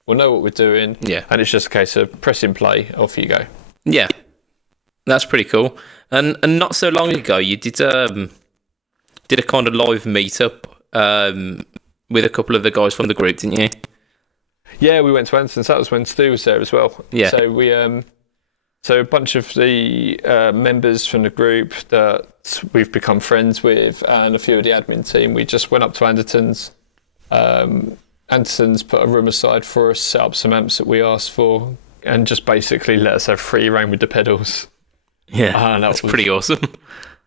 we'll know what we're doing. Yeah. And it's just a case of pressing play, off you go. Yeah, that's pretty cool. And not so long ago, you did a kind of live meetup with a couple of the guys from the group, didn't you? Yeah, we went to Anson's. That was when Stu was there as well. Yeah. So we so a bunch of the members from the group that we've become friends with, and a few of the admin team, we just went up to Anderton's Anderson's put a room aside for us, set up some amps that we asked for, and just basically let us have free reign with the pedals. Yeah, that's pretty awesome.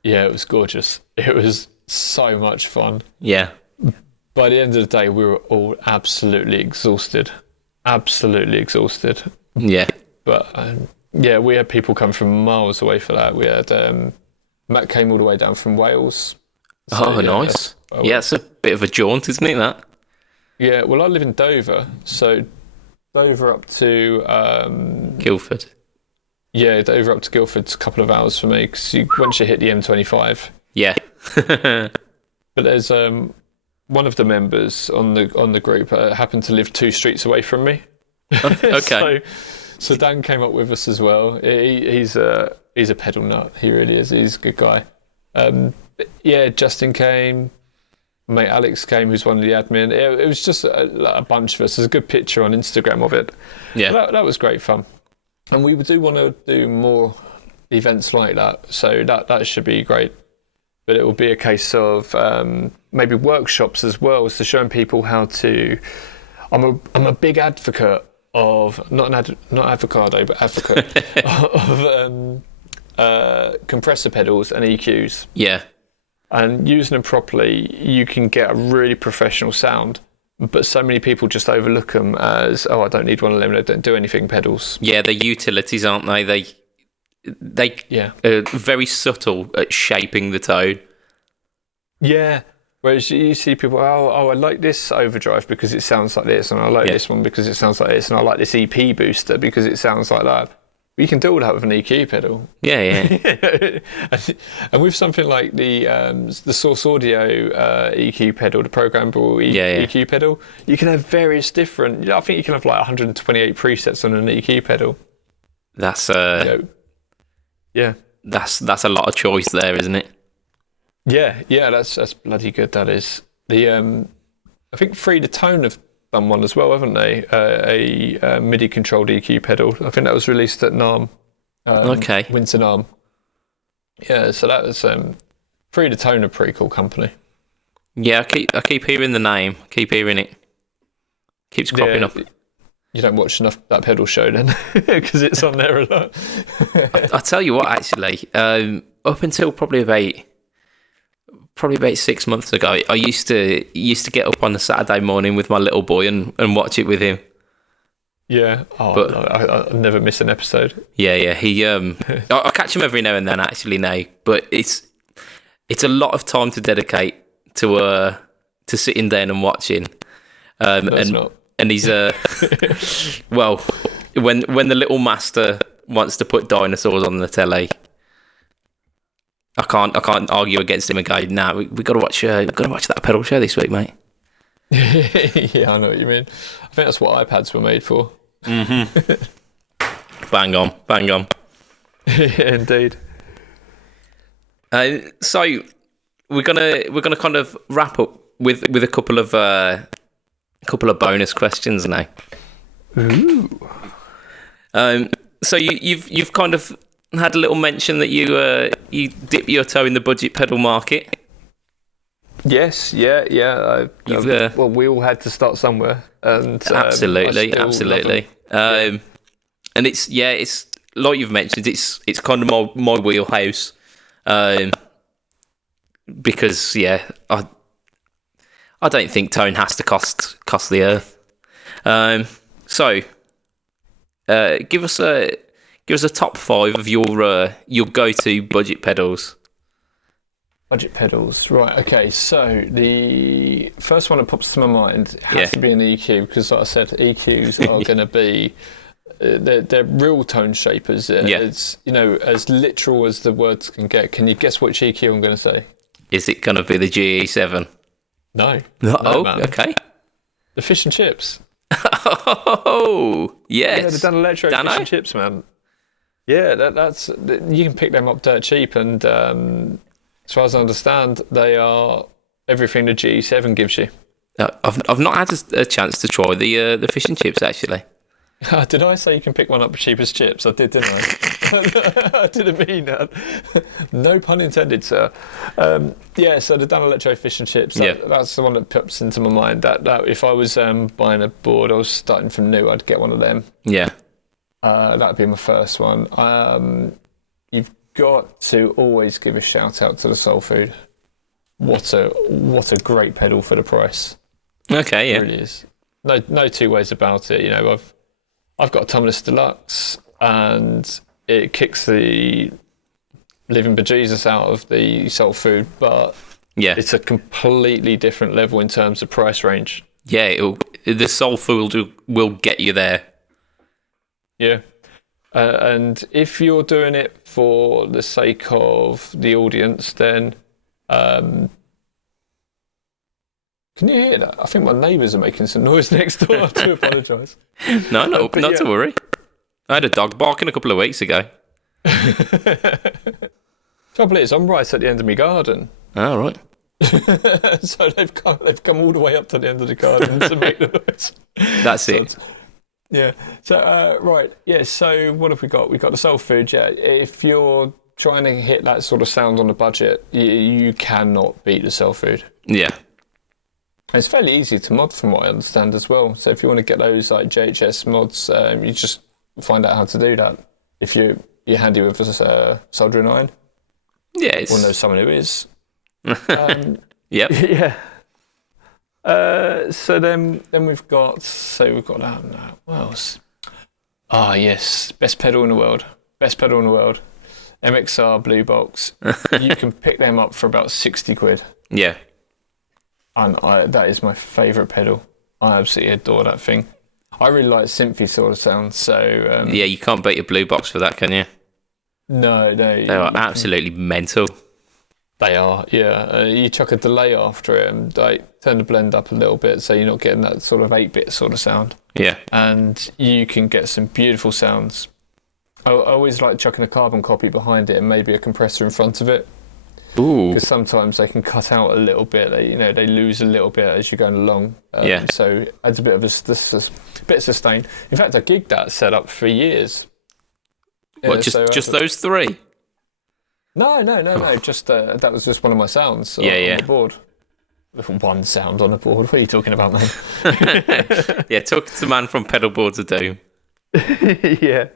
Yeah, it was gorgeous. It was so much fun. Yeah. By the end of the day, we were all absolutely exhausted. Absolutely exhausted. Yeah. But yeah, we had people come from miles away for that. We had Matt came all the way down from Wales. So, nice. Yeah, it's a bit of a jaunt, isn't it, that? Yeah, well, I live in Dover, so Dover up to... Guildford. Yeah, Dover up to Guildford's a couple of hours for me, because once you hit the M25... Yeah. But there's one of the members on the group happened to live 2 streets away from me. Okay. So Dan came up with us as well. He's a pedal nut. He really is. He's a good guy. Yeah, Justin came. Mate Alex came, who's one of the admin. It was just a bunch of us. There's a good picture on Instagram of it. Yeah. That was great fun. And we do want to do more events like that. So that should be great. But it will be a case of maybe workshops as well, so showing people how to. I'm a big advocate of not avocado, but advocate of compressor pedals and EQs. Yeah. And using them properly, you can get a really professional sound. But so many people just overlook them as, I don't need one of them. They don't do anything pedals. Yeah, they're utilities, aren't they? They are very subtle at shaping the tone. Yeah. Whereas you see people, I like this overdrive because it sounds like this, and I like this one because it sounds like this, and I like this EP booster because it sounds like that. You can do all that with an EQ pedal. Yeah. And with something like the Source Audio EQ pedal, the programmable EQ pedal, you can have various different. I think you can have like 128 presets on an EQ pedal. That's yeah. That's a lot of choice there, isn't it? Yeah, that's bloody good. That is I think Free the Tone have done one as well, haven't they? A MIDI controlled EQ pedal. I think that was released at NARM. Winter NARM. Yeah, so that was Free the Tone, a pretty cool company. Yeah, I keep hearing the name. Keep hearing it. Keeps cropping up. You don't watch enough that pedal show then, because it's on there a lot. I tell you what, actually, up until probably about 6 months ago, I used to get up on a Saturday morning with my little boy and watch it with him. Yeah, but I never miss an episode. Yeah. He I catch him every now and then actually now, but it's a lot of time to dedicate to sitting down and watching. And he's well, when the little master wants to put dinosaurs on the telly, I can't argue against him and go, nah, we got to watch that pedal show this week, mate. Yeah, I know what you mean. I think that's what iPads were made for. Mm-hmm. Bang on. Yeah, indeed. So we're gonna kind of wrap up with a couple of bonus questions now. Ooh. So you've kind of had a little mention that you dip your toe in the budget pedal market. Yes, yeah. Well, we all had to start somewhere, and absolutely. And it's like you've mentioned, it's kind of my wheelhouse, because I don't think tone has to cost the earth. So give us a top 5 of your go-to budget pedals. Budget pedals, right? Okay, so the first one that pops to my mind has to be an EQ, because, like I said, EQs are going to be they're real tone shapers. It's as literal as the words can get. Can you guess which EQ I'm going to say? Is it going to be the GE7? No. Man. Okay. The Fish and Chips. Oh, yes. Yeah, the Dan Electro Fish and Chips, man. Yeah, that's you can pick them up dirt cheap, and as far as I understand, they are everything the GE7 gives you. I've not had a chance to try the Fish and Chips, actually. Did I say you can pick one up cheap as chips? I did, didn't I? I didn't mean that. No pun intended, sir. Yeah, so the Dan Electro Fish and Chips, that's the one that pops into my mind. That if I was buying a board, I was starting from new, I'd get one of them. Yeah. That'd be my first one. You've got to always give a shout out to the Soul Food. What a great pedal for the price. Okay, yeah. It really is. No two ways about it. You know, I've got a Tumulus Deluxe, and it kicks the living bejesus out of the Soul Food, but it's a completely different level in terms of price range. Yeah, the Soul Food will get you there. Yeah. And if you're doing it for the sake of the audience, then can you hear that? I think my neighbours are making some noise next door. I do apologise. No, not to worry. I had a dog barking a couple of weeks ago. Trouble is, I'm right at the end of my garden. Oh, right. So they've come all the way up to the end of the garden to make the noise. That's it. Yeah. So, right. Yeah. So what have we got? We've got the Soul Food. Yeah. If you're trying to hit that sort of sound on a budget, you cannot beat the Soul Food. Yeah. It's fairly easy to mod from what I understand as well. So if you want to get those like JHS mods, you just find out how to do that. If you're handy with a soldering iron. Yeah. Or know someone who is. Yep. Yeah. So then we've got that. What else? Ah, yes, best pedal in the world. MXR Blue Box. You can pick them up for about 60 quid. Yeah. And that is my favourite pedal. I absolutely adore that thing. I really like synthy sort of sound. So yeah, you can't beat your Blue Box for that, can you? No. They are absolutely mental. They are, yeah. You chuck a delay after it and turn the blend up a little bit so you're not getting that sort of 8-bit sort of sound. Yeah. And you can get some beautiful sounds. I always like chucking a carbon copy behind it and maybe a compressor in front of it. Ooh. Because sometimes they can cut out a little bit. They lose a little bit as you're going along. So it adds a bit of bit of sustain. In fact, I gigged that setup for years. What, just those three? No. Just that was just one of my sounds on the board. One sound on the board. What are you talking about, man? Yeah, talk to the man from PedalBoards of Doom. Yeah.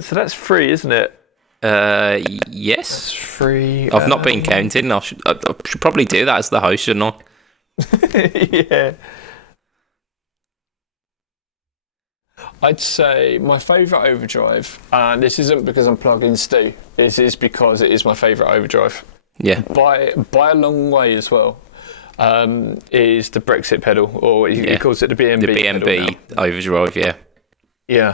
So that's free, isn't it? Yes. That's free. I've not been counting. I should probably do that as the host, shouldn't I? Yeah. I'd say my favourite overdrive, and this isn't because I'm plugging Stu, this is because it is my favourite overdrive. Yeah. By a long way as well, is the Brexit pedal, or he calls it the BNB. The BNB overdrive, yeah. Yeah.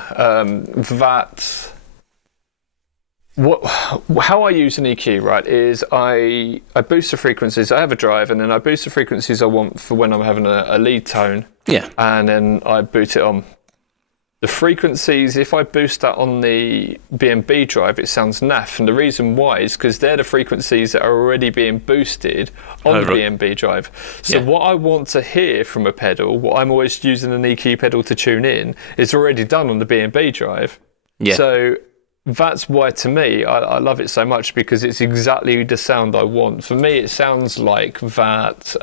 How I use an EQ, right, is I boost the frequencies. I have a drive, and then I boost the frequencies I want for when I'm having a lead tone. Yeah. And then I boot it on. The frequencies, if I boost that on the BNB drive, it sounds naff. And the reason why is because they're the frequencies that are already being boosted on the BNB drive. So what I want to hear from a pedal, what I'm always using an EQ pedal to tune in, is already done on the BNB drive. Yeah. So that's why, to me, I love it so much, because it's exactly the sound I want. For me, it sounds like that...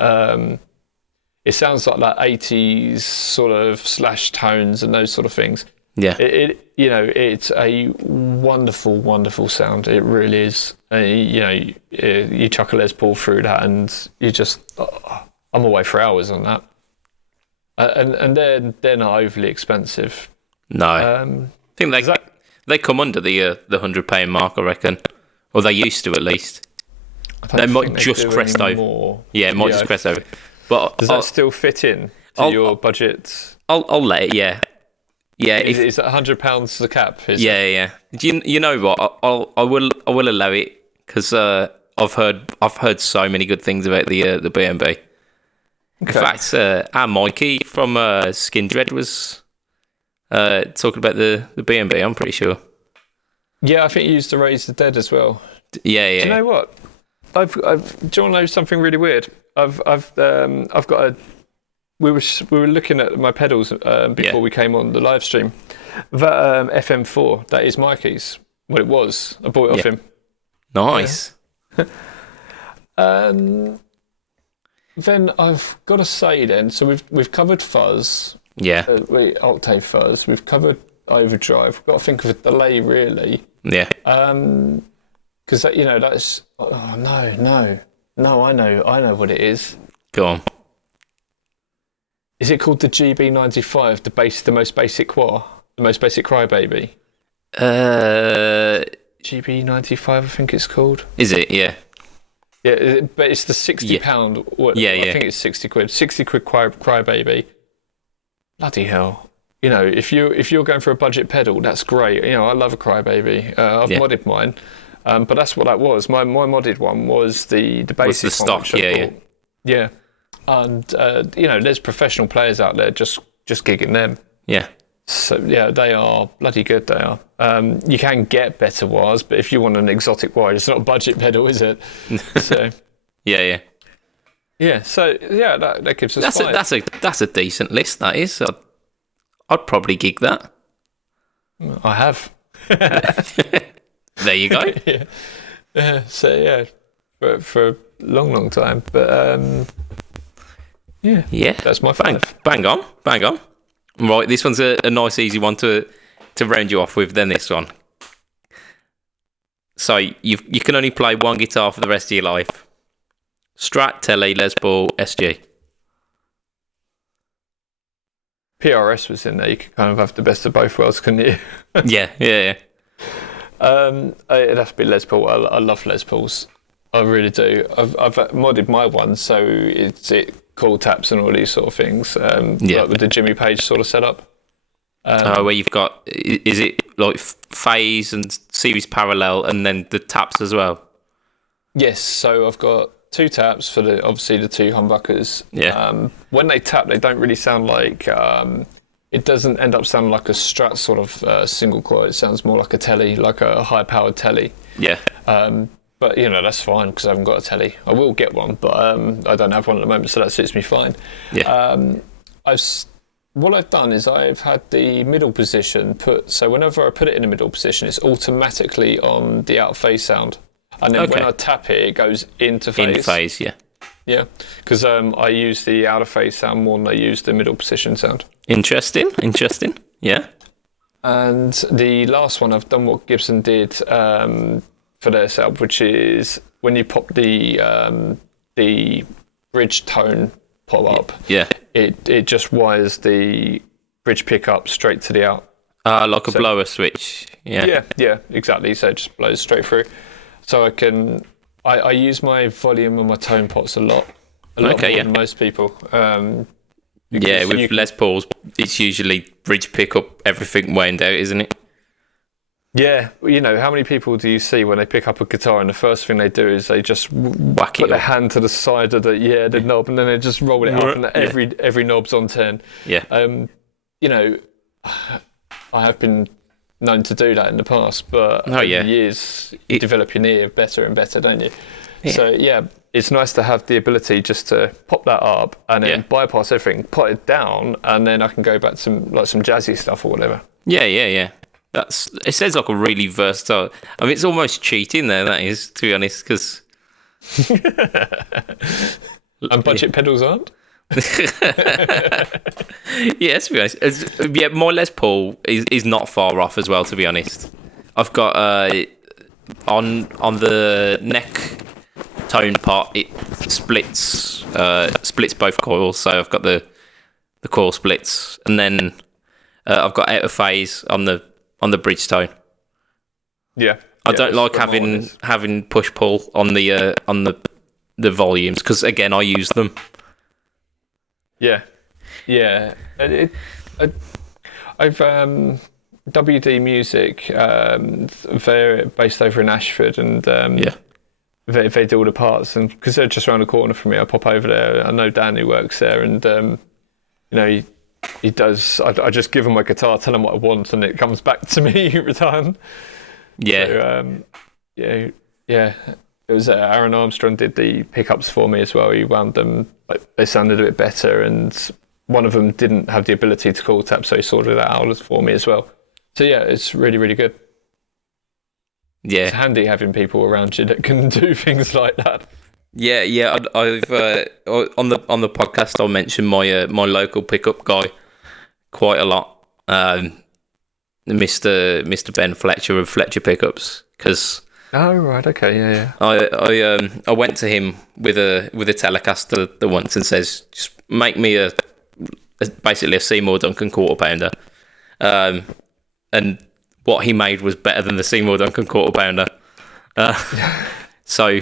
It sounds like that 80s sort of slash tones and those sort of things. Yeah. It's a wonderful, wonderful sound. It really is. You chuck a Les Paul through that and you just... I'm away for hours on that. And they're not overly expensive. No. I think they come under the £100 mark, I reckon. Or they used to, at least. They might just crest over. Yeah, it might just crest over. But does that still fit in to your budget? I'll let it. Yeah. Is that £100 the cap? Yeah. You know what? I will allow it, because I've heard so many good things about the B&B. Okay. In fact, our Mikey from Skin Dread was talking about the B&B. I'm pretty sure. Yeah, I think you used to Raise the Dead as well. Yeah. Do you know what? Do you want to know something really weird? I've got we were looking at my pedals before we came on the live stream. That FM4, that is Mikey's. Well, it was. I bought it off him. Nice. Yeah. Then I've got to say, then, so we've covered fuzz. Yeah. Octave fuzz. We've covered overdrive. We've got to think of a delay, really. Yeah. Because that's. Oh no! I know what it is. Go on. Is it called the GB95? The most basic wah? The most basic crybaby? GB95, I think it's called. Is it? Yeah. Yeah, but it's the £60. Yeah. I think it's 60 quid. 60 quid crybaby. Bloody hell! If you're going for a budget pedal, that's great. I love a crybaby. I've modded mine, but that's what that was. My modded one was the basic stock. Yeah. And there's professional players out there just gigging them. Yeah. So yeah, they are bloody good. They are. You can get better wires, but if you want an exotic wire, it's not a budget pedal, is it? So. Yeah. So yeah, that gives us that's a decent list. That is. I'd probably gig that. I have. There you go. Yeah. So yeah, for a long time, but yeah. That's my five. Bang on. Right, this one's a nice, easy one to round you off with. Then this one. So you can only play one guitar for the rest of your life. Strat, Tele, Les Paul, SG. PRS was in there. You could kind of have the best of both worlds, couldn't you? Yeah. It'd have to be Les Paul. I love Les Pauls. I really do. I've modded my one, so it call taps and all these sort of things. Like with the Jimmy Page sort of setup. Where you've got, is it like phase and series parallel, and then the taps as well? Yes. So I've got 2 taps for obviously the 2 humbuckers. Yeah. When they tap, they don't really sound like. It doesn't end up sounding like a Strat sort of single coil. It sounds more like a telly, like a high-powered telly. Yeah. But that's fine because I haven't got a telly. I will get one, but I don't have one at the moment, so that suits me fine. Yeah. What I've done is I've had the middle position put. So whenever I put it in the middle position, it's automatically on the out of phase sound, and then when I tap it, it goes into phase. In phase, yeah. Yeah, because I use the out of phase sound more than I use the middle position sound. Interesting. Yeah. And the last one, I've done what Gibson did for their setup, which is when you pop the bridge tone pop up. Yeah. It just wires the bridge pickup straight to the out. Like a blower switch. Yeah. Yeah, exactly. So it just blows straight through. So I use my volume and my tone pots a lot more than most people. With Les Pauls, it's usually bridge pickup, everything wound out, isn't it? Yeah, how many people do you see when they pick up a guitar and the first thing they do is they just put their hand to the side of the knob, and then they just roll it up, and every knob's on 10. Yeah. I have been known to do that in the past, but over the years you develop your ear better and better, don't you? Yeah. So it's nice to have the ability just to pop that up and then bypass everything, put it down, and then I can go back to some jazzy stuff or whatever. Yeah. It sounds like a really versatile. I mean, it's almost cheating there. That is, to be honest, because. And budget pedals aren't. Yeah, to be honest, my Les Paul is not far off as well. To be honest, I've got on the neck tone part, it splits both coils. So I've got the coil splits, and then I've got out of phase on the bridge tone. Yeah. I don't like having push pull on the volumes because again I use them. Yeah. I've WD Music. They're based over in Ashford, and they do all the parts, and because they're just around the corner from me, I pop over there. I know Dan who works there, and he does. I just give him my guitar, tell him what I want, and it comes back to me every time. Yeah. So, It was Aaron Armstrong did the pickups for me as well. He wound them, like, they sounded a bit better, and one of them didn't have the ability to call tap, so he sorted that out for me as well. So yeah, it's really, really good. Yeah, it's handy having people around you that can do things like that. Yeah. I've on the podcast I'll mention my my local pickup guy quite a lot, Mr. Ben Fletcher of Fletcher Pickups, because Oh right, okay, yeah. I went to him with a Telecaster the once and says, just make me basically a Seymour Duncan quarter pounder, and what he made was better than the Seymour Duncan quarter pounder. So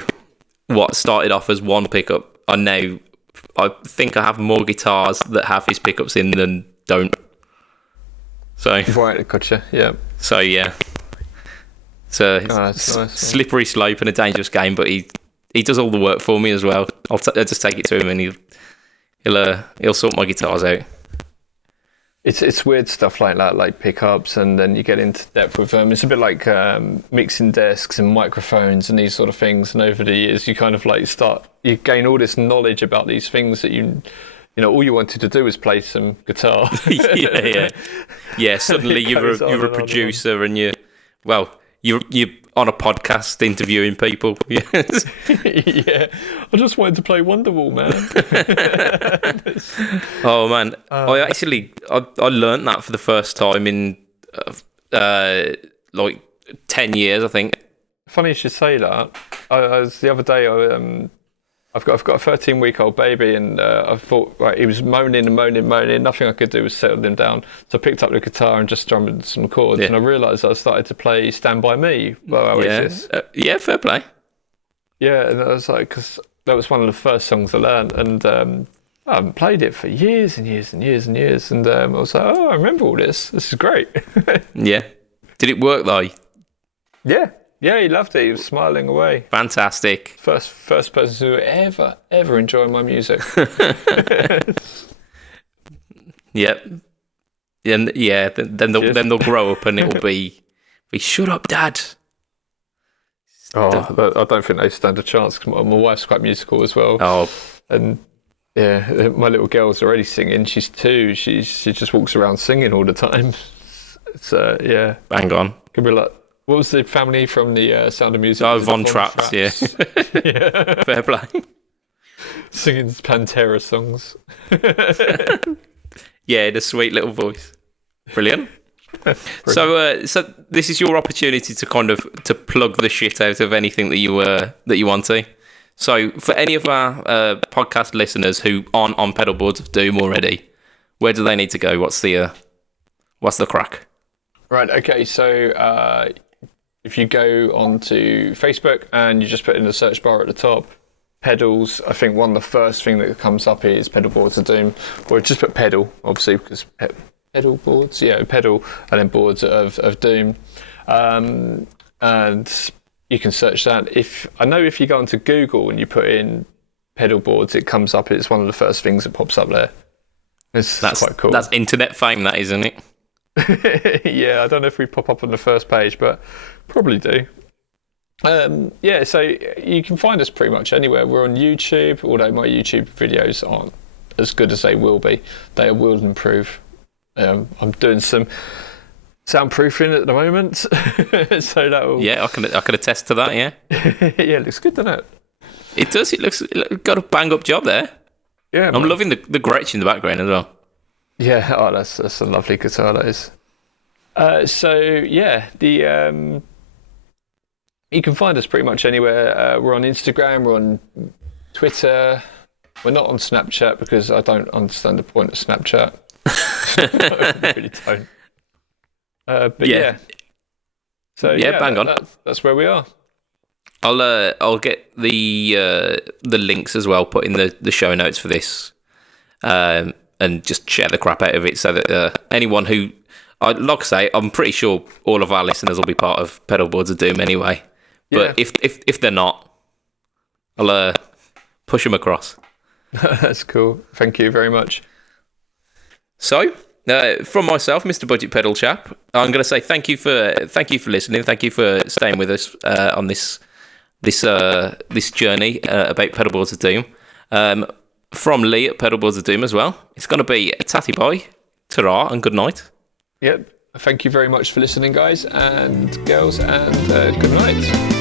what started off as one pickup, I think I have more guitars that have his pickups in than don't. So Right, gotcha. Yeah. So yeah, it's a nice. slippery slope and a dangerous game, but he does all the work for me as well. I'll just take it to him and he'll sort my guitars out. It's weird stuff like that, like pickups, and then you get into depth with them. It's a bit like mixing desks and microphones and these sort of things. And over the years, you kind of like you gain all this knowledge about these things that you know, all you wanted to do was play some guitar. Yeah. Suddenly you're a producer and you're on a podcast interviewing people. Yes. Yeah, I just wanted to play Wonderwall, man. Oh man, I learnt that for the first time in like 10 years, I think. Funny you should say that. I was the other day. I've got a 13-week-old baby, and I thought, right, he was moaning. Nothing I could do was settle him down. So I picked up the guitar and just strummed some chords, and I realised I started to play "Stand by Me" by Oasis. Yeah, fair play. Yeah, and I was like, because that was one of the first songs I learned, and I haven't played it for years and years and years and years, and I was like, oh, I remember all this. This is great. Yeah. Did it work though? Yeah, he loved it. He was smiling away. Fantastic. First person to ever enjoy my music. Yep. And yeah, then they'll grow up and it'll be shut up, Dad. Oh, I don't think they stand a chance, because my wife's quite musical as well. Oh. And yeah, my little girl's already singing. She's 2. She just walks around singing all the time. It's yeah. Bang on. Could be like, what was the family from the Sound of Music? Oh, Von Traps, yeah. Yeah. Fair play. Singing Pantera songs. Yeah, the sweet little voice. Brilliant. So this is your opportunity to kind of to plug the shit out of anything that you want to. So for any of our podcast listeners who aren't on PedalBoards of Doom already, where do they need to go? What's the crack? Right. Okay. So if you go onto Facebook and you just put in the search bar at the top, pedals, I think one of the first thing that comes up is PedalBoards of Doom, or just put pedal, obviously, because PedalBoards, yeah, pedal, and then boards of Doom, and you can search that. I know if you go onto Google and you put in PedalBoards, it comes up. It's one of the first things that pops up there. That's quite cool. That's internet fame, that isn't it? Yeah, I don't know if we pop up on the first page, but probably do. Yeah, so you can find us pretty much anywhere. We're on YouTube, although my YouTube videos aren't as good as they will be. They will improve. I'm doing some soundproofing at the moment, so that will. Yeah, I can attest to that. Yeah. Yeah, it looks good, doesn't it? It does. It got a bang up job there. Yeah, I'm loving the Gretsch in the background as well. Yeah, oh, that's a lovely guitar, that is. So yeah, you can find us pretty much anywhere. We're on Instagram, we're on Twitter. We're not on Snapchat because I don't understand the point of Snapchat. I really don't. But yeah. So yeah, bang on. That's where we are. I'll get the links as well, put in the show notes for this, and just share the crap out of it so that anyone who, like I say, I'm pretty sure all of our listeners will be part of PedalBoards of Doom anyway. But yeah. if they're not, I'll push them across. That's cool. Thank you very much. So, from myself, Mr. Budget Pedal Chap, I'm going to say thank you for listening. Thank you for staying with us on this journey about PedalBoards of Doom. from Lee at PedalBoards of Doom as well. It's going to be a tatty bye, ta-ra, and good night. Yep. Thank you very much for listening, guys and girls, and good night.